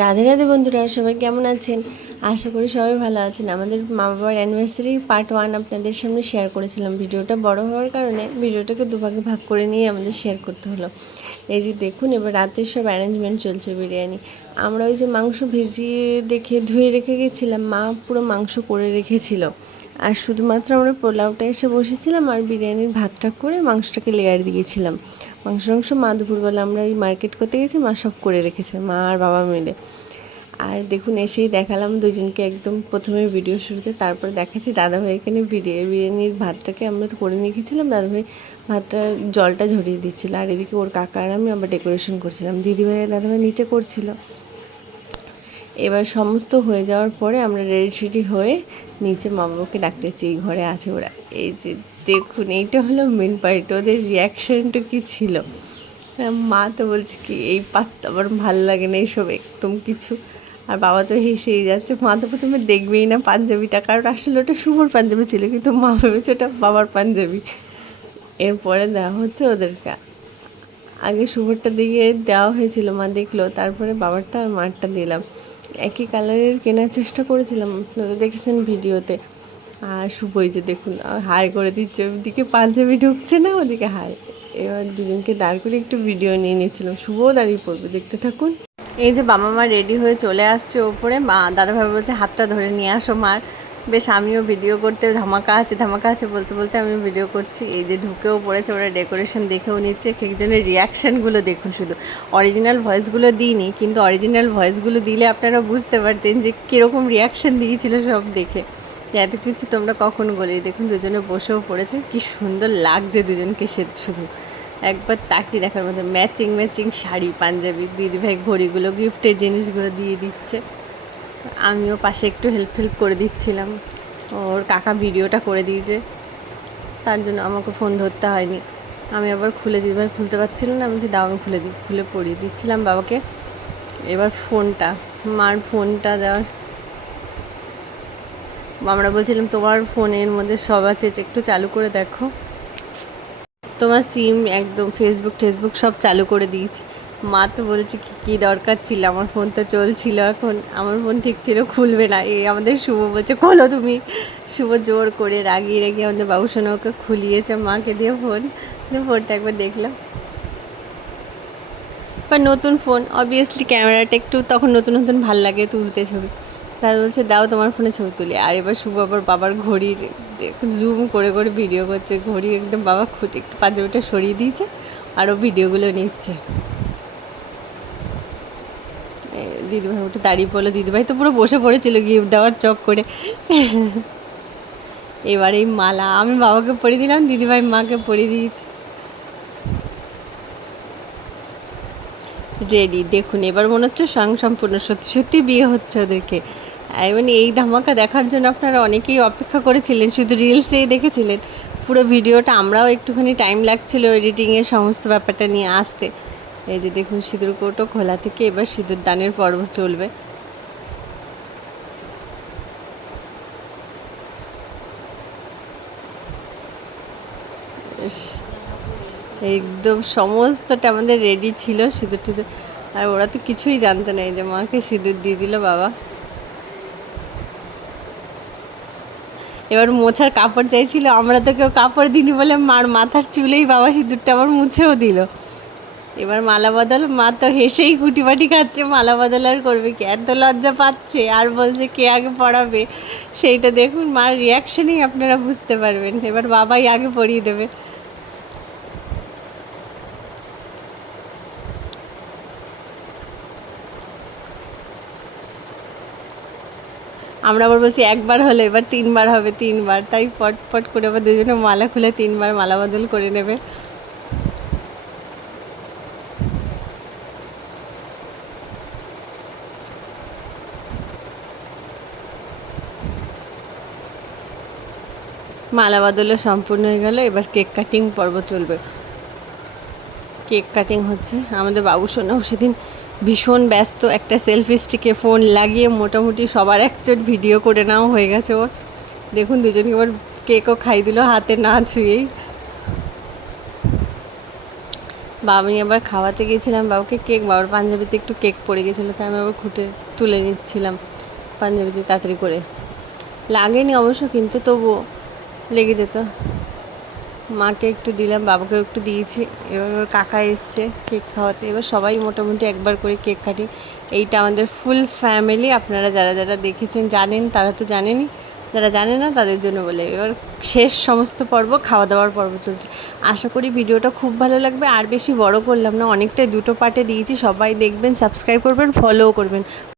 রাধে রাধে বন্ধুরা, সবাই কেমন আছেন? আশা করি সবাই ভালো আছেন। আমাদের মা বাবার অ্যানিভার্সারির পার্ট 1 আপনাদের সামনে শেয়ার করেছিলাম। ভিডিওটা বড় হওয়ার কারণে ভিডিওটাকে দুভাগে ভাগ করে নিয়ে আমাদের শেয়ার করতে হলো। এই যে দেখুন, এবার রাতের সব অ্যারেঞ্জমেন্ট চলছে বিরিয়ানি। আমরা ওই যে মাংস ভিজিয়ে রেখে ধুয়ে রেখে গেছিলাম, মা পুরো মাংস করে রেখেছিল। আর শুধুমাত্র আমরা পোলাওটা এসে বসেছিলাম আর বিরিয়ানির ভাতটা করে মাংসটাকে লেয়ার দিয়েছিলাম। মাংস মা দুপুরবেলা আমরা ওই মার্কেট করতে গেছি, মা সব করে রেখেছে, মা আর বাবা মিলে। আর দেখুন, এসেই দেখালাম দুজনকে একদম প্রথমে ভিডিও শুরুতে, তারপর দেখাচ্ছি দাদাভাই এখানে বিরিয়ানির ভাতটাকে আমরা তো করে নিয়েছিলাম, দাদাভাই ভাতটা জলটা ঝরিয়ে দিচ্ছিল, আর এদিকে ওর কাকা আর আমি আবার ডেকোরেশন করছিলাম, দিদিভাই আর দাদাভাই নিচে করছিল। এবার সমস্ত হয়ে যাওয়ার পরে আমরা রেডি হয়ে নিচে মা বাবাকে ডাকতেছি, এই ঘরে আছে ওরা। এই যে দেখুন, এইটা হলো মেন পার্ট, ওদের রিয়াকশানটা কী ছিল। মা তো বলছে কি, এই পাত্তা আমার ভালো লাগে না এইসব একদম কিছু। আর বাবা তো হেসেই যাচ্ছে। মা তো প্রথমে দেখবেই না পাঞ্জাবিটা, কারণ আসলে ওটা শুভর পাঞ্জাবি ছিল, কিন্তু মা ভেবেছে ওটা বাবার পাঞ্জাবি। এরপরে দেওয়া হচ্ছে ওদেরকে। আগে শুভরটা দিয়ে দেওয়া হয়েছিল, মা দেখলো, তারপরে বাবারটা আর মারটা দিলাম। একই কালারের কেনার চেষ্টা করেছিলাম, আপনারা দেখেছেন ভিডিওতে। আর শুভই যে দেখুন হাই করে দিচ্ছে, ওদিকে পাঞ্জাবি ঢুকছে না, ওদিকে হাই। এবার দুজনকে দাঁড় করে একটু ভিডিও নিয়ে নিয়েছিলাম, শুভও দাঁড়িয়ে পড়বে, দেখতে থাকুন। এই যে বাবা মা রেডি হয়ে চলে আসছে ওপরে, মা দাদাভাই বলছে হাতটা ধরে নিয়ে আসো মার। বেশ, আমিও ভিডিও করতে ধামাকা আছে বলতে বলতে আমিও ভিডিও করছি। এই যে ঢুকেও পড়েছে, ওরা ডেকোরেশন দেখেও নিচ্ছে। একজনের রিয়াকশানগুলো দেখুন শুধু। অরিজিনাল ভয়েসগুলো দিইনি, কিন্তু অরিজিনাল ভয়েসগুলো দিলে আপনারা বুঝতে পারতেন যে কীরকম রিয়াকশান দিয়েছিল সব দেখে। এত কিছু তোমরা কখন বলি। দেখুন দুজনে বসেও পড়েছে, কি সুন্দর লাগছে দুজনকে, সে শুধু একবার তাকিয়ে দেখার মধ্যে। ম্যাচিং শাড়ি, পাঞ্জাবি, দিদিভাই ঘড়িগুলো, গিফটের জিনিসগুলো দিয়ে দিচ্ছে। আমিও পাশে একটু হেল্প করে দিচ্ছিলাম। ওর কাকা ভিডিওটা করে দিয়েছে, তার জন্য আমাকে ফোন ধরতে হয়নি। আমি আবার দিদিভাই খুলতে পারছিল না, আমি বলছি দাও আমি খুলে পরিয়ে দিচ্ছিলাম বাবাকে। এবার মার ফোনটা দেওয়ার, আমরা বলছিলাম তোমার ফোনের মধ্যে সব আছে, একটু চালু করে দেখো। তোমার সিম একদম ফেসবুক সব চালু করে দিয়েছি। মা তো বলছে কী দরকার ছিল, আমার ফোন তো চলছিল, এখন আমার ফোন ঠিক ছিল, খুলবে না। এই আমাদের শুভ বলছে খোলো তুমি। শুভ জোর করে রাগিয়ে আমাদের বাবুসোনা ওকে খুলিয়েছে মাকে দিয়ে ফোনটা একবার দেখলাম। বা নতুন ফোন, অবভিয়াসলি ক্যামেরাটা একটু তখন নতুন ভাল লাগে তুলতে ছবি। তাই বলছে দাও তোমার ফোনে ছবি তুলি। আর এবার শুভ আবার বাবার ঘড়ির জুম করে ভিডিও করছে, ঘড়ি একদম বাবা খুঁটে একটু পাঞ্জাবিটা সরিয়ে দিয়েছে, আরও ভিডিওগুলো নিচ্ছে। দিদিভাই ওটা দাঁড়িয়ে পড়লো, দিদিভাই তো পুরো বসে পড়েছিল গিফট দেওয়ার চক করে। এবার এই মালা আমি বাবাকে পরিয়ে দিলাম, দিদিভাই মাকে পরিয়ে দিয়েছি। রেডি দেখুন, এবার মনে হচ্ছে সম্পূর্ণ সত্যি বিয়ে হচ্ছে ওদেরকে। মানে এই ধামাকা দেখার জন্য আপনারা অনেকেই অপেক্ষা করেছিলেন, শুধু রিলসেই দেখেছিলেন। পুরো ভিডিওটা আমরাও একটুখানি টাইম লাগছিলো এডিটিংয়ের সমস্ত ব্যাপারটা নিয়ে আসতে। এই যে দেখুন, সিঁদুর কৌটো খোলা থেকে এবার সিঁদুর দানের পর্ব চলবে। একদম সমস্তটা আমাদের রেডি ছিল, সিঁদুর টিঁদুর। আর ওরা তো কিছুই জানতো না, এই যে মাকে সিঁদুর দিয়ে দিল বাবা। এবার মোছার কাপড় চাইছিল, আমরা তো কেউ কাপড় দিইনি বলে মার মাথার চুলেই বাবা সিঁদুরটা আবার মুছেও দিল। এবার মালা বদল, মা তো হেসেই কুটিবাটি খাচ্ছে, মালা বদল আর করবে কি, এত লজ্জা পাচ্ছে আর বলছে কে আগে পড়াবে। সেইটা দেখুন, মার রিয়াকশানেই আপনারা বুঝতে পারবেন। এবার বাবাই আগে পরিয়ে দেবে। আমরা আবার বলছি একবার হলে এবার 3বার হবে, 3বার। তাই পট করে আবার দুজনে মালা খুলে 3বার মালা বদল করে নেবে। মালা বদলও সম্পূর্ণ হয়ে গেল, এবার কেক কাটিং পর্ব চলবে। কেক কাটিং হচ্ছে। আমাদের বাবুসোনাও সেদিন ভীষণ ব্যস্ত, একটা সেলফি স্টিকে ফোন লাগিয়ে মোটামুটি সবার একচোট ভিডিও করে নেওয়া হয়ে গেছে ওর। দেখুন দুজনকে এবার কেকও খাই দিল হাতে না ছুঁয়েই। আমি আবার খাওয়াতে গেছিলাম বাবাকে কেক, বাবার পাঞ্জাবিতে একটু কেক পড়ে গেছিলো, তাই আমি আবার খুঁটে তুলে নিচ্ছিলাম পাঞ্জাবিতে তাড়াতাড়ি করে। লাগেনি অবশ্য, কিন্তু তবুও লেগে যেত। মাকে একটু দিলাম, বাবাকেও একটু দিয়েছি। এবার কাকা এসছে কেক খাওয়াতে, এবার সবাই মোটামুটি একবার করে কেক কাটি। এইটা আমাদের ফুল ফ্যামিলি। আপনারা যারা যারা দেখেছেন জানেন, তারা তো জানেনই, যারা জানে না তাদের জন্য বলে। এবার শেষ সমস্ত পর্ব, খাওয়া দাওয়ার পর্ব চলছে। আশা করি ভিডিওটা খুব ভালো লাগবে। আর বেশি বড় করলাম না, অনেকটাই, 2টো পার্টে দিয়েছি। সবাই দেখবেন, সাবস্ক্রাইব করবেন, ফলোও করবেন।